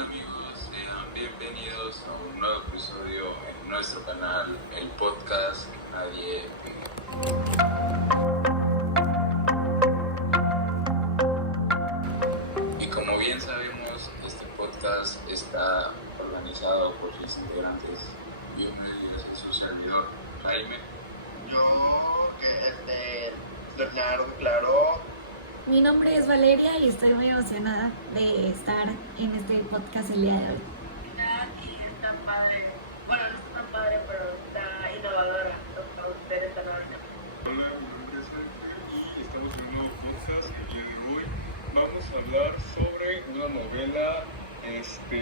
Hola amigos, sean bienvenidos a un nuevo episodio en nuestro canal, el podcast que nadie pide. Y como bien sabemos, este podcast está organizado por sus integrantes. Yo me soy su servidor, Jaime. Yo, Bernardo, claro. Mi nombre es Valeria y estoy muy emocionada de estar en este podcast el día de hoy. Y está padre, bueno, no está tan padre, pero está innovadora para ustedes a la hora. Hola, mi nombre es Ángel y estamos en un nuevo podcast. El día de hoy vamos a hablar sobre una novela que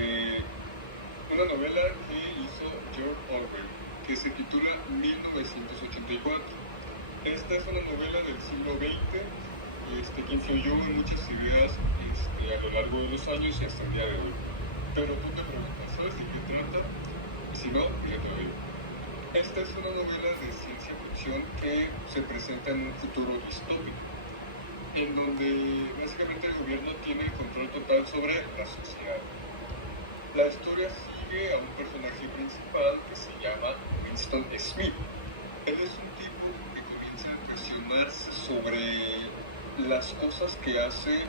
hizo George Orwell, que se titula 1984. Esta es una novela del siglo XX que influyó en muchas ideas a lo largo de los años y hasta el día de hoy. Pero tú te preguntas, ¿sabes de qué trata? Si no, ya te digo. Esta es una novela de ciencia ficción que se presenta en un futuro distópico, en donde básicamente el gobierno tiene el control total sobre la sociedad. La historia sigue a un personaje principal que se llama Winston Smith. Él es un tipo que comienza a cuestionarse sobre las cosas que hace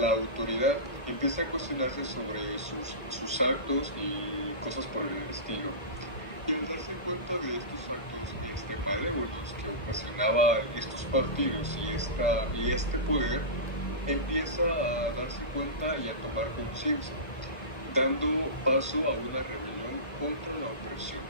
la autoridad. Empieza a cuestionarse sobre sus actos y cosas por el estilo. Y al darse cuenta de estos actos malévolos que ocasionaba estos partidos y este poder, empieza a darse cuenta y a tomar conciencia, dando paso a una rebelión contra la opresión.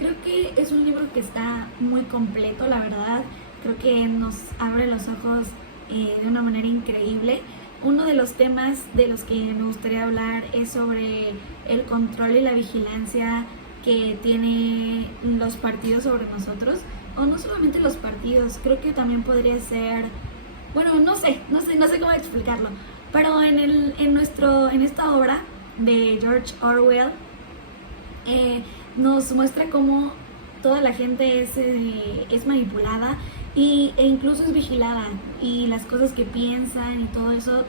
Creo que es un libro que está muy completo, la verdad. Creo que nos abre los ojos de una manera increíble. Uno de los temas de los que me gustaría hablar es sobre el control y la vigilancia que tienen los partidos sobre nosotros. O no solamente los partidos, creo que también podría ser... Bueno, no sé cómo explicarlo. Pero en esta obra de George Orwell nos muestra cómo toda la gente es manipulada e incluso es vigilada, y las cosas que piensan y todo eso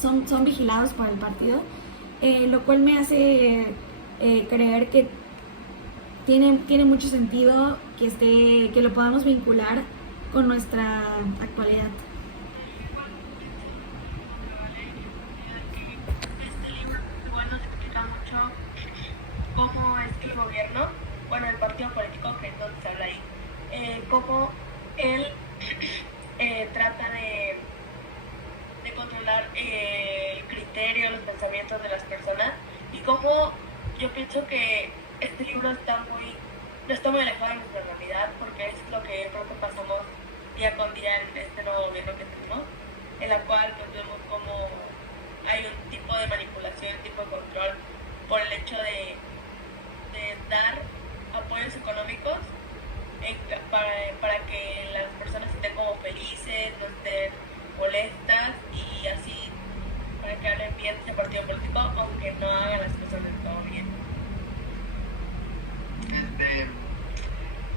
son vigilados por el partido, lo cual me hace creer que tiene mucho sentido que lo podamos vincular con nuestra actualidad. Este libro, igual nos explica mucho cómo es que el gobierno, bueno, el partido político, que es donde se habla ahí, cómo él trata de controlar el criterio, los pensamientos de las personas, y cómo yo pienso que este libro no está muy alejado de nuestra realidad, porque es lo que creo que pasamos día con día en este nuevo gobierno que tenemos, en la cual pues vemos cómo hay un tipo de manipulación, un tipo de control por el hecho de dar apoyos económicos para que las personas estén como felices, no estén molestas, y así para que hablen bien de ese partido político, aunque no hagan las cosas del todo bien.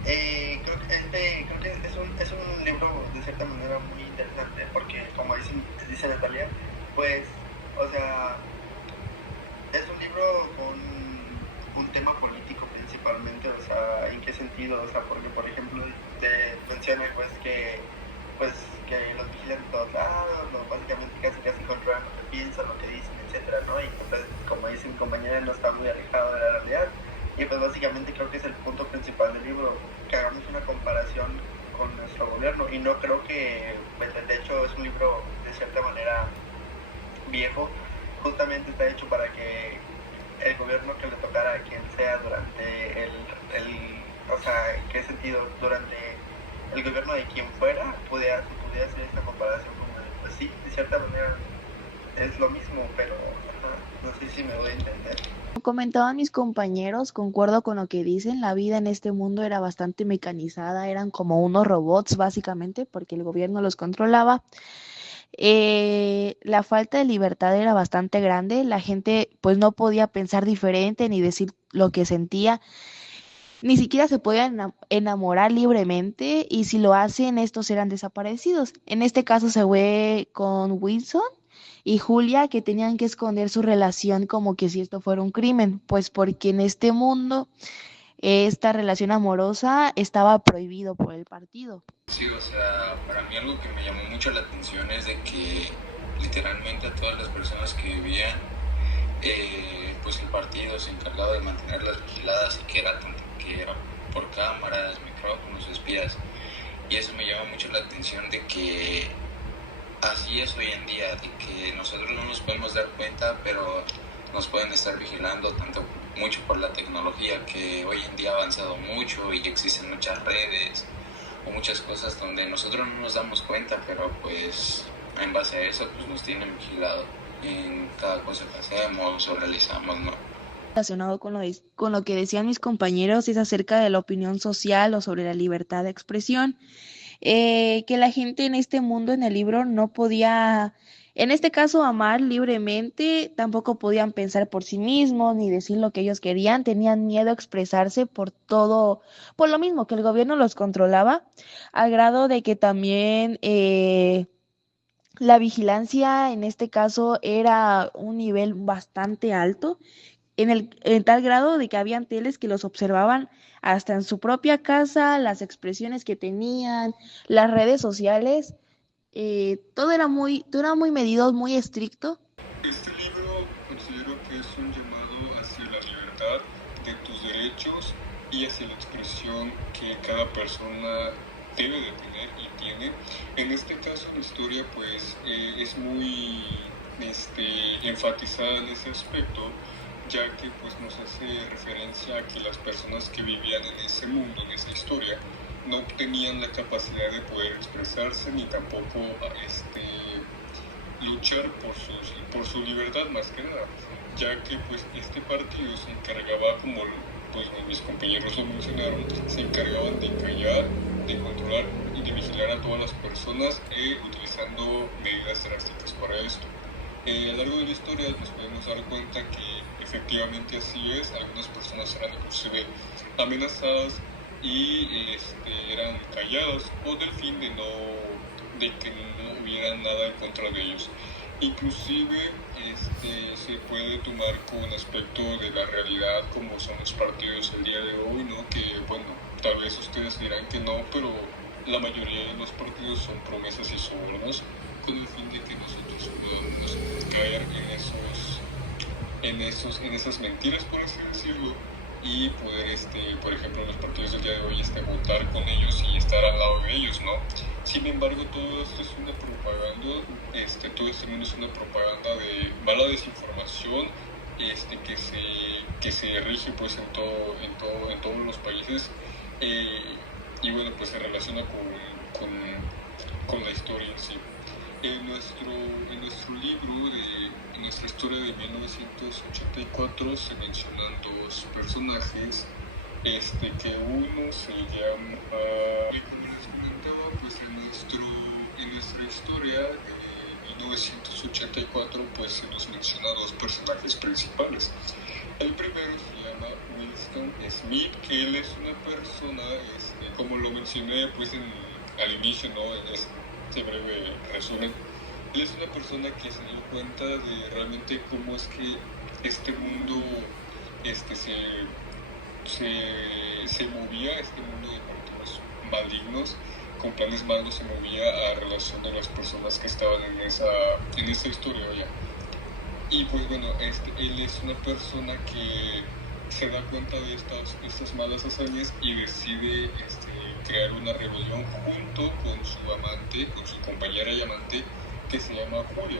Creo que es un libro de cierta manera muy interesante, porque como dice Natalia, pues, o sea, es un libro con un tema político principalmente. O sea, ¿en qué sentido? O sea, porque por ejemplo te menciona que los vigilan de todos lados, ¿no? Básicamente casi controlan lo que piensan, lo que dicen, etcétera, ¿no? Y pues, como dice mi compañera, no está muy alejado de la realidad. Y pues básicamente creo que es el punto principal del libro, que hagamos una comparación con nuestro gobierno. Y no creo que, pues, de hecho es un libro de cierta manera viejo. Justamente está hecho para que el gobierno que le tocara a quien sea durante o sea, ¿en qué sentido? Durante el gobierno de quien fuera, pudiera hacer esta comparación como de, pues sí, de cierta manera es lo mismo, pero no sé si me voy a entender. Como comentaban mis compañeros, concuerdo con lo que dicen. La vida en este mundo era bastante mecanizada, eran como unos robots básicamente, porque el gobierno los controlaba. La falta de libertad era bastante grande, la gente pues no podía pensar diferente ni decir lo que sentía, ni siquiera se podían enamorar libremente, y si lo hacen, estos eran desaparecidos. En este caso se fue con Wilson, y Julia, que tenían que esconder su relación como que si esto fuera un crimen, pues porque en este mundo esta relación amorosa estaba prohibido por el partido. Sí, o sea, para mí algo que me llamó mucho la atención es de que literalmente a todas las personas que vivían, pues el partido se encargaba de mantenerlas vigiladas y que era por cámaras, micrófonos, espías. Y eso me llama mucho la atención de que así es hoy en día, de que nosotros no nos podemos dar cuenta, pero nos pueden estar vigilando tanto mucho por la tecnología, que hoy en día ha avanzado mucho y existen muchas redes o muchas cosas donde nosotros no nos damos cuenta, pero pues en base a eso pues nos tienen vigilado en cada cosa que hacemos o realizamos, ¿no? Relacionado con lo que decían mis compañeros es acerca de la opinión social o sobre la libertad de expresión, que la gente en este mundo, en el libro, no podía, en este caso, amar libremente, tampoco podían pensar por sí mismos ni decir lo que ellos querían, tenían miedo a expresarse por todo, por lo mismo que el gobierno los controlaba, al grado de que también la vigilancia en este caso era un nivel bastante alto en tal grado de que habían teles que los observaban hasta en su propia casa, las expresiones que tenían, las redes sociales, todo era muy medido, muy estricto. Este libro considero que es un llamado hacia la libertad de tus derechos y hacia la expresión que cada persona debe de tener y tiene. En este caso la historia pues es muy enfatizada en ese aspecto, ya que pues nos hace referencia a que las personas que vivían en ese mundo, en esa historia, no tenían la capacidad de poder expresarse ni tampoco luchar por su libertad más que nada, ya que pues este partido se encargaba, como pues mis compañeros lo mencionaron, se encargaban de callar, de controlar y de vigilar a todas las personas utilizando medidas drásticas para esto. A lo largo de la historia nos podemos dar cuenta que efectivamente así es, algunas personas eran inclusive amenazadas y eran calladas o del fin de que no hubiera nada en contra de ellos. Inclusive se puede tomar con aspecto de la realidad como son los partidos el día de hoy, ¿no? Que bueno, tal vez ustedes dirán que no, pero la mayoría de los partidos son promesas y sobornos con el fin de que nosotros podamos caer en esas mentiras, por así decirlo, y poder, por ejemplo, en los partidos del día de hoy, votar con ellos y estar al lado de ellos, ¿no? Sin embargo, todo esto es una propaganda, todo este mundo es una propaganda de mala desinformación, que se rige pues en todos los países, y bueno, pues se relaciona con la historia en sí. En nuestro libro, en nuestra historia de 1984, se mencionan dos personajes, que uno se llama, como les comentaba, pues en nuestra historia de 1984, pues se nos menciona dos personajes principales. El primero se llama Winston Smith, que él es una persona, como lo mencioné pues al inicio, ¿no? En este breve resumen, él es una persona que se dio cuenta de realmente cómo es que este mundo se movía, este mundo de partidos malignos con planes malos se movía a relación de las personas que estaban en esa historia ya. Y pues bueno, él es una persona que se da cuenta de estas malas hazañas y decide crear una rebelión junto con su amante, con su compañera y amante, que se llama Julia.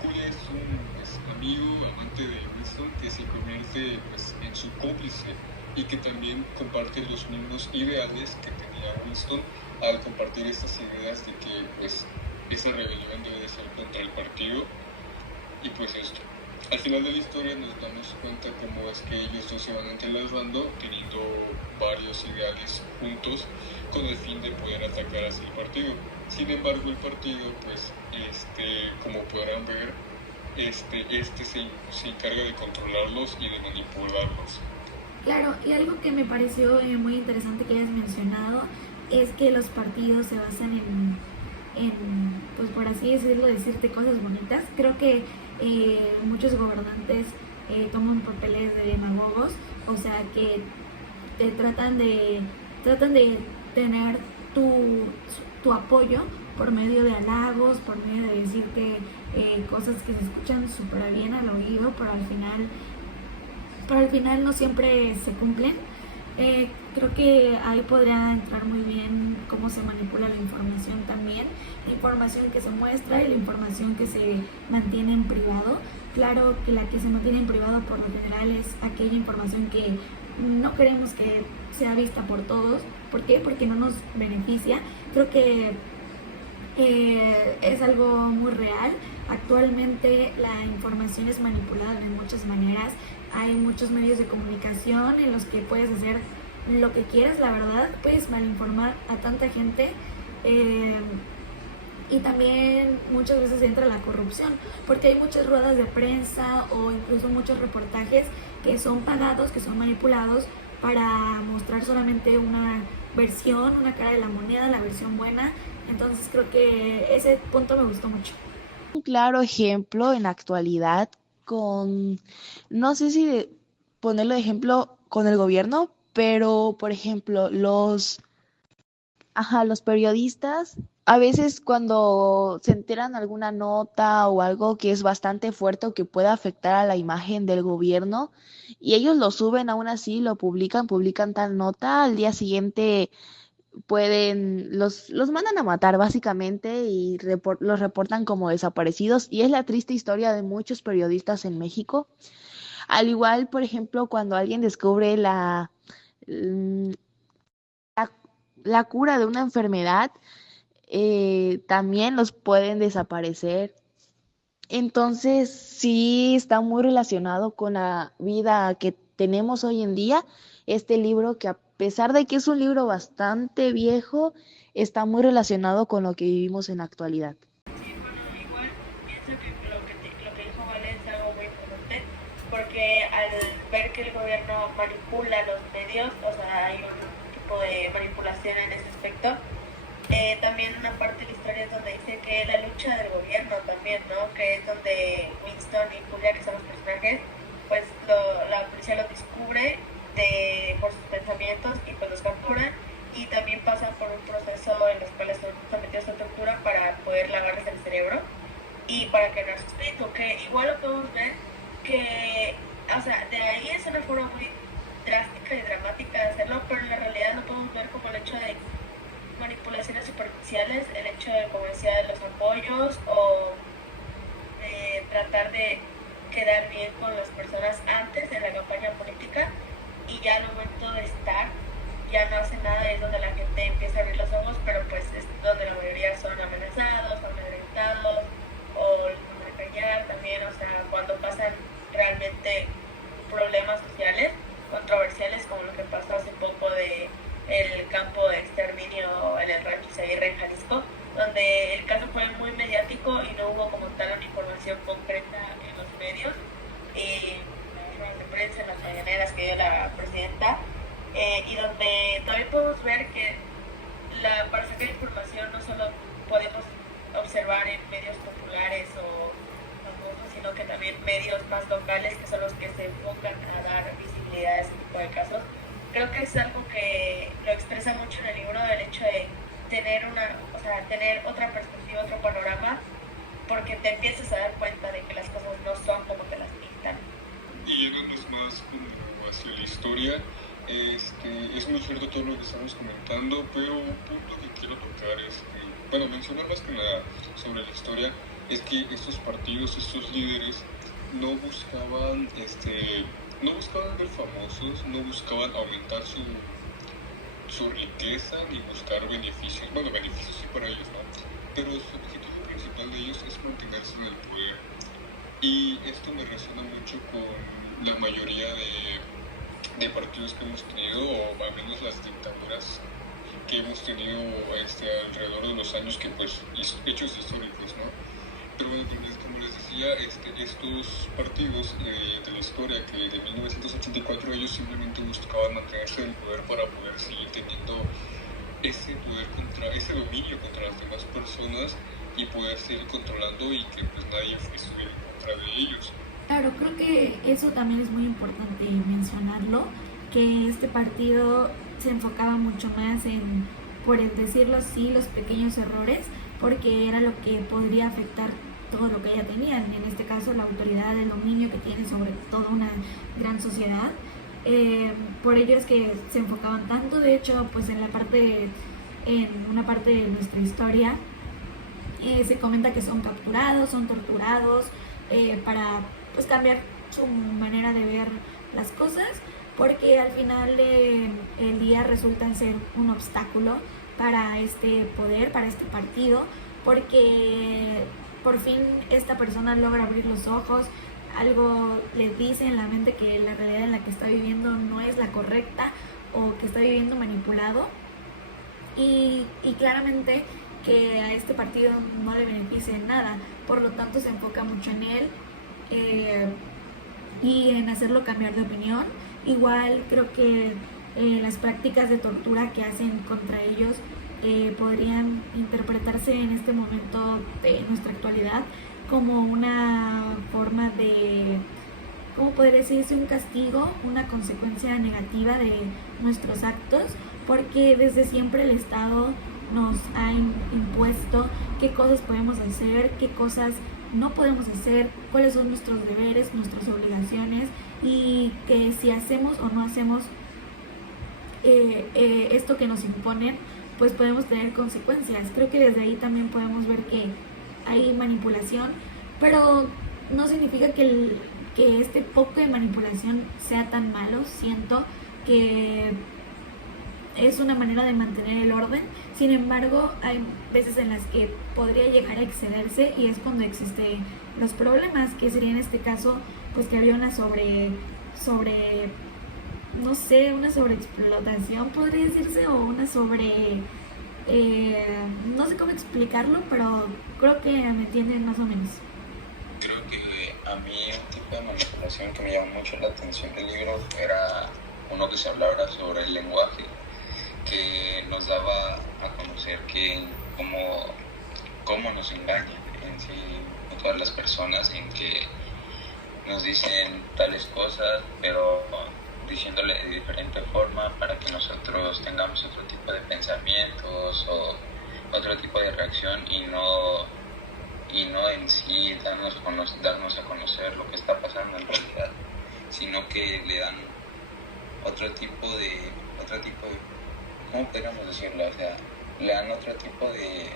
Julia es un amigo, amante de Winston, que se convierte pues, en su cómplice y que también comparte los mismos ideales que tenía Winston al compartir estas ideas de que pues esa rebelión debe de ser contra el partido. Y pues esto, al final de la historia nos damos cuenta cómo es que ellos dos se van entrelazando, teniendo varios ideales juntos con el fin de poder atacar así el partido. Sin embargo, el partido, pues, como podrán ver, se encarga de controlarlos y de manipularlos. Claro, y algo que me pareció muy interesante que hayas mencionado es que los partidos se basan en pues por así decirlo, decirte cosas bonitas. Creo que muchos gobernantes toman papeles de demagogos, o sea que te tratan de tener tu apoyo por medio de halagos, por medio de decirte cosas que se escuchan súper bien al oído, pero al final no siempre se cumplen. Creo que ahí podría entrar muy bien cómo se manipula la información también, la información que se muestra y la información que se mantiene en privado. Claro que la que se mantiene en privado por lo general es aquella información que no queremos que sea vista por todos. ¿Por qué? Porque no nos beneficia. Creo que es algo muy real. Actualmente la información es manipulada de muchas maneras. Hay muchos medios de comunicación en los que puedes hacer lo que quieras, la verdad, puedes malinformar a tanta gente. Y también muchas veces entra la corrupción, porque hay muchas ruedas de prensa o incluso muchos reportajes que son pagados, que son manipulados para mostrar solamente una versión, una cara de la moneda, la versión buena. Entonces creo que ese punto me gustó mucho. Un claro ejemplo en la actualidad no sé si ponerlo de ejemplo con el gobierno, pero por ejemplo, los periodistas, a veces cuando se enteran alguna nota o algo que es bastante fuerte o que puede afectar a la imagen del gobierno, y ellos lo suben aún así, publican tal nota, al día siguiente los mandan a matar básicamente y los reportan como desaparecidos, y es la triste historia de muchos periodistas en México. Al igual, por ejemplo, cuando alguien descubre mm, la cura de una enfermedad, también los pueden desaparecer. Entonces, sí está muy relacionado con la vida que tenemos hoy en día. Este libro, que a pesar de que es un libro bastante viejo, está muy relacionado con lo que vivimos en la actualidad. Sí, bueno, igual pienso que lo que dijo Vale es algo muy importante, porque al ver que el gobierno manipula los medios, o sea, hay un tipo de manipulación en ese aspecto. También una parte de la historia es donde dice que la lucha del gobierno también, ¿no? Que es donde Winston y Julia, que son los personajes, pues la policía los descubre por sus pensamientos y pues los capturan, y también pasan por un proceso en los cuales son sometidos a tortura para poder lavarles el cerebro y para crear su espíritu, que igual lo podemos ver que, o sea, de ahí es una forma muy drástica y dramática de hacerlo, pero en la realidad lo podemos ver como el hecho de manipulaciones superficiales, el hecho de, como decía, de los apoyos o de tratar de quedar bien con las personas antes de la campaña política, y ya al momento de estar ya no hace nada, es donde la gente empieza a abrir los ojos, pero pues es donde la mayoría son amenazados, amedrentados o les van a callar también, o sea, cuando pasan realmente problemas sociales controversiales, como lo que pasó hace poco de el campo de exterminio en el rancho Seguirre en Jalisco, donde el caso fue muy mediático y no hubo como tal una información concreta en los medios, en las ruedas de prensa, en las mañaneras que dio la presidenta, y donde también podemos ver que para sacar información no solo podemos observar en medios populares o famosos, sino que también medios más locales, que son los que se enfocan a dar visibilidad a ese tipo de casos. Creo que es algo que lo expresa mucho en el libro, el hecho de tener tener otra perspectiva, otro panorama, porque te empiezas a dar cuenta de que las cosas no son como te las pintan. Y yéndonos más como hacia la historia, es muy cierto todo lo que estamos comentando, pero un punto que quiero tocar es, mencionar más que nada sobre la historia, es que estos partidos, estos líderes, no buscaban ver famosos, no buscaban aumentar su riqueza ni buscar beneficios, beneficios sí para ellos, ¿no? Pero su objetivo principal de ellos es mantenerse en el poder. Y esto me resuena mucho con la mayoría de partidos que hemos tenido, o al menos las dictaduras que hemos tenido alrededor de los años, que pues hechos históricos, ¿no? Pero bueno, como les decía, estos partidos de la historia, que de 1984 ellos simplemente buscaban mantenerse en el poder para poder seguir teniendo ese poder ese dominio contra las demás personas, y poder seguir controlando y que pues nadie estuviera en contra de ellos. Claro, creo que eso también es muy importante mencionarlo, que este partido se enfocaba mucho más en, por decirlo así, los pequeños errores, porque era lo que podría afectar todo lo que ya tenían, en este caso la autoridad, el dominio que tiene sobre toda una gran sociedad. Por ello es que se enfocaban tanto. De hecho, pues en una parte de nuestra historia se comenta que son capturados, son torturados para pues cambiar su manera de ver las cosas, porque al final el día resultan ser un obstáculo para este poder, para este partido, porque por fin esta persona logra abrir los ojos, algo le dice en la mente que la realidad en la que está viviendo no es la correcta o que está viviendo manipulado, y claramente que a este partido no le beneficia en nada, por lo tanto se enfoca mucho en él y en hacerlo cambiar de opinión. Igual creo que las prácticas de tortura que hacen contra ellos podrían interpretarse en este momento de nuestra actualidad como una forma de, ¿cómo podría decirse? Un castigo, una consecuencia negativa de nuestros actos, porque desde siempre el Estado nos ha impuesto qué cosas podemos hacer, qué cosas no podemos hacer, cuáles son nuestros deberes, nuestras obligaciones, y que si hacemos o no hacemos esto que nos imponen, pues podemos tener consecuencias. Creo que desde ahí también podemos ver que hay manipulación, pero no significa que este poco de manipulación sea tan malo. Siento que es una manera de mantener el orden. Sin embargo, hay veces en las que podría llegar a excederse, y es cuando existen los problemas, que sería en este caso pues que había una no sé, una sobreexplotación, podría decirse, o una no sé cómo explicarlo, pero creo que me entienden más o menos. Creo que a mí un tipo de manipulación que me llamó mucho la atención del libro era uno que se hablaba sobre el lenguaje, que nos daba a conocer cómo nos engañan en sí todas las personas, en que nos dicen tales cosas, pero diciéndole de diferente forma para que nosotros tengamos otro tipo de pensamientos o otro tipo de reacción, y no en sí darnos a conocer lo que está pasando en realidad, sino que le dan otro tipo de ¿cómo podríamos decirlo? O sea, le dan otro tipo de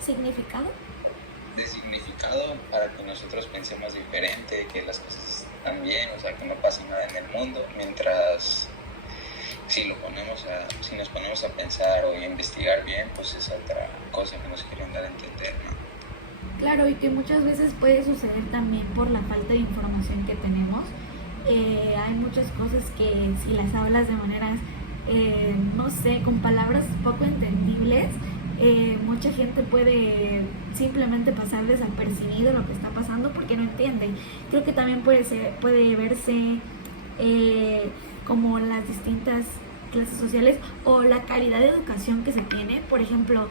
¿Significado? significado para que nosotros pensemos diferente, que las cosas están bien, o sea, que no pasa nada en el mundo, mientras si nos ponemos a pensar o a investigar bien, pues es otra cosa que nos quieren dar a entender, ¿no? Claro, y que muchas veces puede suceder también por la falta de información que tenemos. Hay muchas cosas que si las hablas de maneras, no sé, con palabras poco entendibles, mucha gente puede simplemente pasar desapercibido lo que está pasando porque no entiende. Creo que también puede verse como las distintas clases sociales o la calidad de educación que se tiene. Por ejemplo,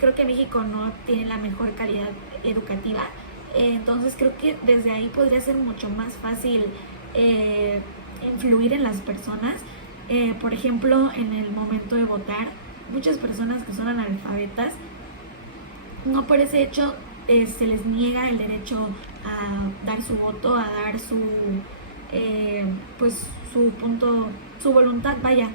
creo que México no tiene la mejor calidad educativa, entonces creo que desde ahí podría ser mucho más fácil influir en las personas. Por ejemplo, en el momento de votar, muchas personas que son analfabetas, no por ese hecho se les niega el derecho a dar su voto, a dar su voluntad, vaya.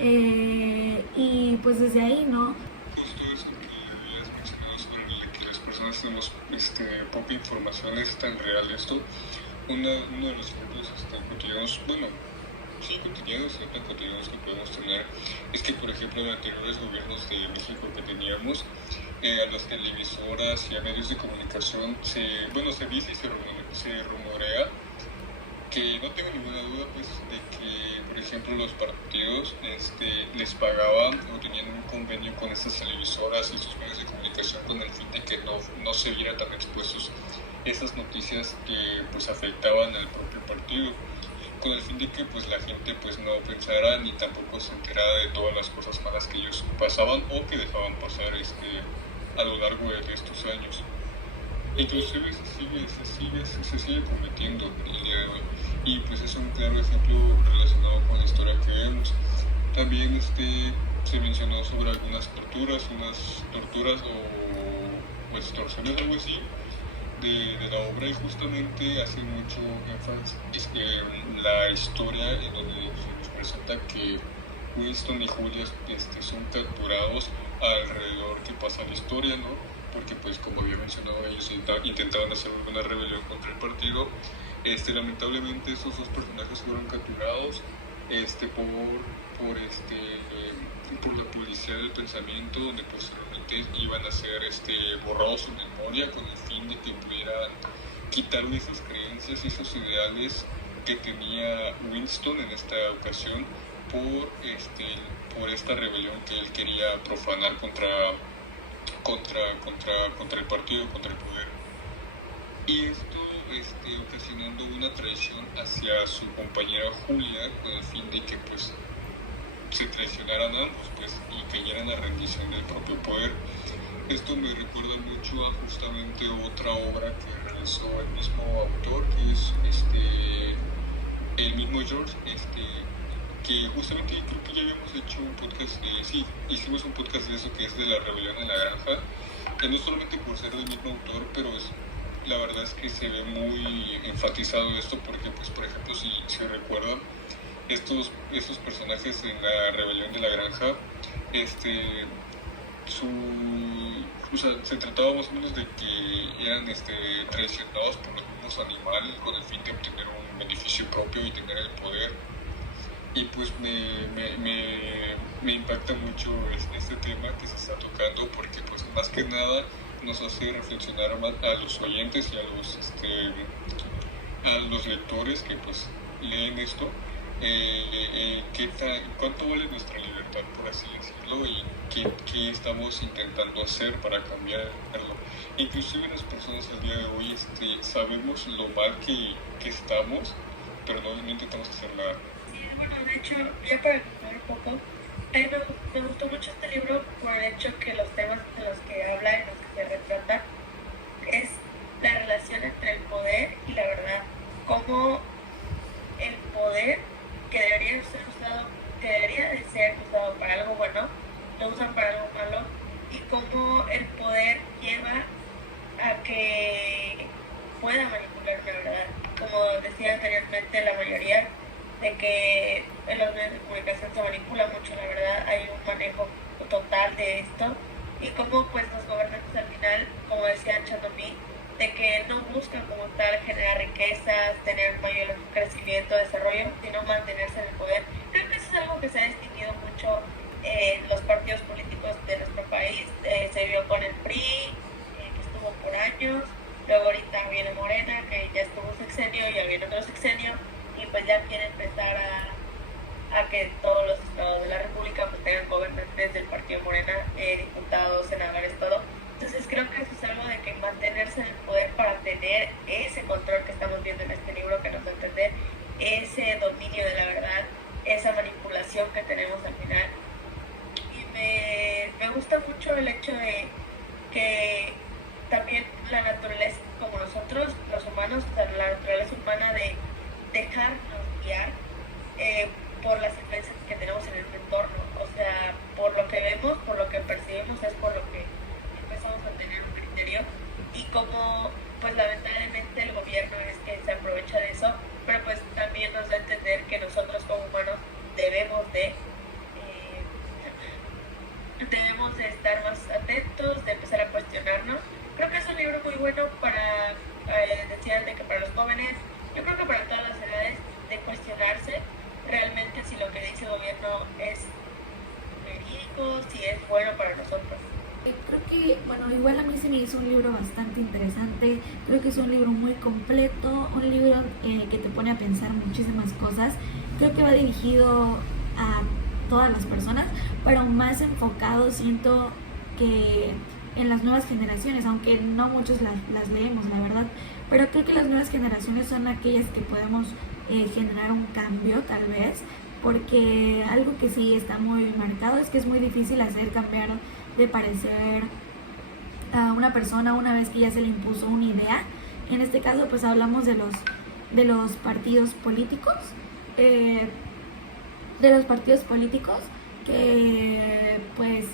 Y pues desde ahí, ¿no? Justo esto que habías mencionado sobre que las personas tenemos poca información, es tan real esto. Uno de los ejemplos cotidianos, cotidianos y no tan cotidianos que podemos tener, es que por ejemplo en anteriores gobiernos de México que teníamos, a las televisoras y a medios de comunicación se dice y se rumorea, que no tengo ninguna duda pues de que por ejemplo los partidos les pagaban o tenían un convenio con estas televisoras y sus medios de comunicación con el fin de que no se vieran tan expuestos esas noticias que pues afectaban al propio partido, con el fin de que pues la gente pues no pensara ni tampoco se enterara de todas las cosas malas que ellos pasaban o que dejaban pasar a lo largo de estos años. Inclusive se sigue cometiendo el día de hoy. Y pues es un claro ejemplo relacionado con la historia que vemos. También se mencionó sobre algunas torturas o extorsiones, algo así, de la obra, y justamente hace mucho énfasis en la historia en donde se nos presenta que Winston y Julia son capturados alrededor que pasa la historia, ¿no? Porque pues como había mencionado, ellos intentaban hacer una rebelión contra el partido. Lamentablemente estos dos personajes fueron capturados por la policía del pensamiento, donde posteriormente iban a ser borrados su memoria con el fin de que pudieran quitarle esas creencias y esos ideales que tenía Winston en esta ocasión por esta rebelión que él quería profanar contra el partido, contra el poder. Y esto ocasionando una traición hacia su compañera Julia con el fin de que pues se traicionaran ambos pues, y cayeran a rendición del propio poder. Esto me recuerda mucho a justamente otra obra que realizó el mismo autor, que es el mismo George, que justamente creo que ya habíamos hecho un podcast hicimos un podcast de eso, que es de la rebelión en la granja, que no solamente por ser del mismo autor, pero la verdad es que se ve muy enfatizado esto, porque pues por ejemplo si recuerdan estos personajes en la rebelión de la granja, se trataba más o menos de que eran traicionados por los mismos animales con el fin de obtener un beneficio propio y tener el poder. Y pues me impacta mucho este tema que se está tocando, porque pues más que nada nos hace reflexionar más a los oyentes y a los lectores que pues leen esto, cuánto vale nuestra libertad, por así decirlo, y qué estamos intentando hacer para cambiarlo. Inclusive las personas al día de hoy sabemos lo mal que estamos, pero no intentamos hacer nada. Sí, bueno, de hecho, ya para concluir un poco, a mí me gustó mucho este libro por el hecho que los temas de los que habla, en los que se retrata, es la relación entre el poder y la verdad. Cómo el poder, que debería de ser usado para algo bueno, lo usan para algo malo, y cómo el poder lleva a que pueda manipular la verdad. Como decía anteriormente, la mayoría de que en los medios de comunicación se manipula mucho, la verdad, hay un manejo total de esto, y cómo pues los gobernantes al final, como decía Chandomí, de que no buscan como tal generar riquezas, tener mayor crecimiento, desarrollo, sino mantenerse en el poder. Creo que eso es algo que se ha distinguido mucho en los partidos políticos de nuestro país. Se vio con el PRI, que estuvo por años, luego ahorita viene Morena, que ya estuvo un sexenio, ya viene otro sexenio, y pues ya quiere empezar a que todos los estados de la república pues tengan gobernantes del partido Morena, diputados, senadores, todo. Entonces creo que eso es algo de que mantenerse en el poder para tener ese control que estamos viendo en este libro, que nos da a entender ese dominio de la verdad, esa manipulación que tenemos al final. Y me gusta mucho el hecho de que también la naturaleza, como nosotros los humanos, o sea, la naturaleza humana de dejarnos guiar por las influencias que tenemos en el entorno, o sea, por lo que vemos, por lo que percibimos, es por lo que empezamos a tener un criterio, y como pues lamentablemente el gobierno es que se aprovecha de eso, pero pues también nos da a entender que nosotros como humanos debemos de estar más atentos, de empezar a cuestionarnos. Creo que es un libro muy bueno para, decían de que para los jóvenes, yo creo que para todas las edades, de cuestionarse realmente si lo que dice el gobierno es verídico, si es bueno para nosotros. Creo que, bueno, igual a mí se me hizo un libro bastante interesante, creo que es un libro muy completo, un libro que te pone a pensar muchísimas cosas. Creo que va dirigido a todas las personas, pero más enfocado siento que en las nuevas generaciones, aunque no muchos las leemos, la verdad, pero creo que las nuevas generaciones son aquellas que podemos generar un cambio tal vez, porque algo que sí está muy marcado es que es muy difícil hacer cambiar de parecer a una persona una vez que ya se le impuso una idea. En este caso pues hablamos de los partidos políticos, que pues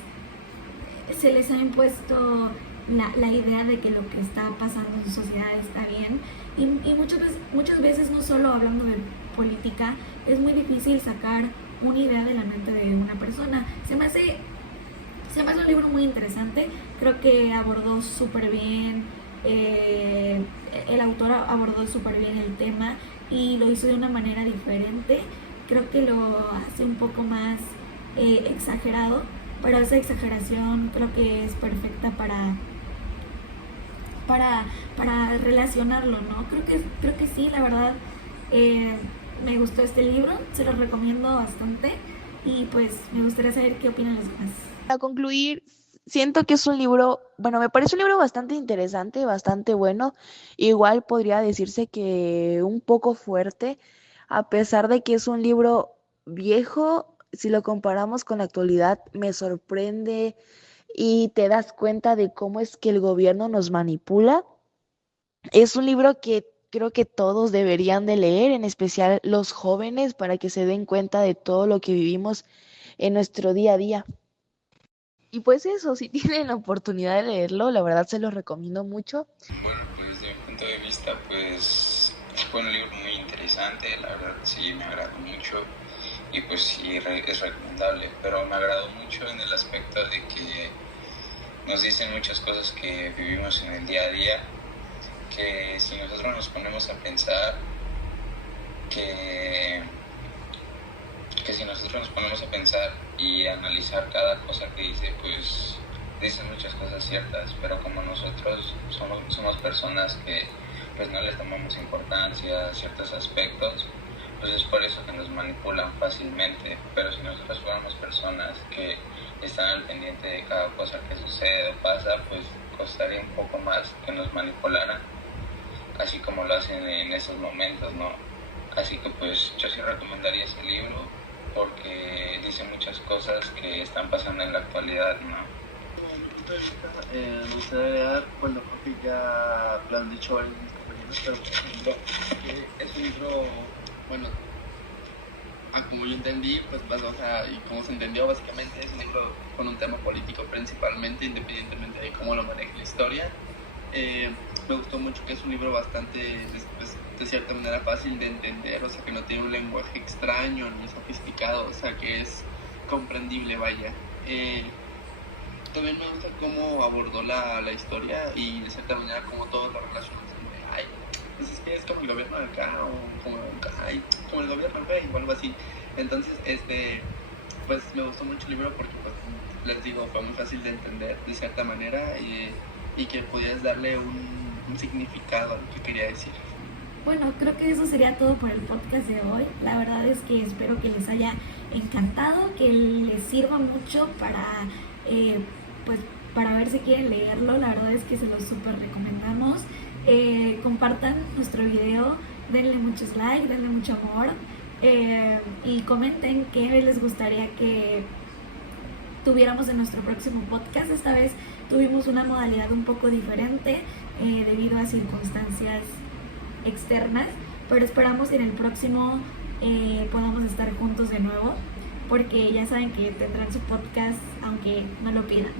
se les ha impuesto la idea de que lo que está pasando en su sociedad está bien, y muchas veces no solo hablando de política, es muy difícil sacar una idea de la mente de una persona. Se me hace un libro muy interesante. Creo que abordó súper bien, el autor abordó súper bien el tema y lo hizo de una manera diferente. Creo que lo hace un poco más exagerado, pero esa exageración creo que es perfecta para relacionarlo, ¿no? Creo que sí, la verdad, me gustó este libro, se lo recomiendo bastante, y pues me gustaría saber qué opinan los demás. Para concluir, siento que es un libro, bueno, me parece un libro bastante interesante, bastante bueno. Igual podría decirse que un poco fuerte, a pesar de que es un libro viejo, si lo comparamos con la actualidad, me sorprende y te das cuenta de cómo es que el gobierno nos manipula. Es un libro que creo que todos deberían de leer, en especial los jóvenes, para que se den cuenta de todo lo que vivimos en nuestro día a día. Y pues eso, si tienen la oportunidad de leerlo, la verdad se los recomiendo mucho. Bueno, pues desde mi punto de vista, pues fue un libro muy interesante, la verdad sí me agradó mucho y pues sí es recomendable, pero me agradó mucho en el aspecto de que nos dicen muchas cosas que vivimos en el día a día, que si nosotros nos ponemos a pensar y analizar cada cosa que dice, pues dicen muchas cosas ciertas, pero como nosotros somos personas que pues no les tomamos importancia a ciertos aspectos, pues es por eso que nos manipulan fácilmente. Pero si nosotros fuéramos personas que están al pendiente de cada cosa que sucede o pasa, pues costaría un poco más que nos manipularan, así como lo hacen en esos momentos, ¿no? Así que pues yo sí recomendaría ese libro porque dice muchas cosas que están pasando en la actualidad, ¿no? Desde mi punto de vista, me gustaría agregar, bueno, creo que ya lo han dicho varios de mis compañeros, pero por ejemplo, que es un libro, bueno, como yo entendí, pues, o sea, y como se entendió, básicamente es un libro con un tema político principalmente, independientemente de cómo lo maneje la historia. Me gustó mucho que es un libro bastante, de cierta manera, fácil de entender, o sea, que no tiene un lenguaje extraño ni sofisticado, o sea, que es comprendible, vaya. También me gusta cómo abordó la historia y de cierta manera cómo todos lo relacionamos, como de, ay, pues es que es como el gobierno de acá, o como el gobierno acá, o algo así. Entonces, pues me gustó mucho el libro porque, pues, les digo, fue muy fácil de entender de cierta manera y que podías darle un significado a lo que quería decir. Bueno, creo que eso sería todo por el podcast de hoy. La verdad es que espero que les haya encantado, que les sirva mucho pues, para ver si quieren leerlo. La verdad es que se los súper recomendamos. Compartan nuestro video, denle muchos likes, denle mucho amor, y comenten qué les gustaría que tuviéramos en nuestro próximo podcast. Esta vez tuvimos una modalidad un poco diferente debido a circunstancias externas, pero esperamos que en el próximo podamos estar juntos de nuevo, porque ya saben que tendrán su podcast aunque no lo pidan.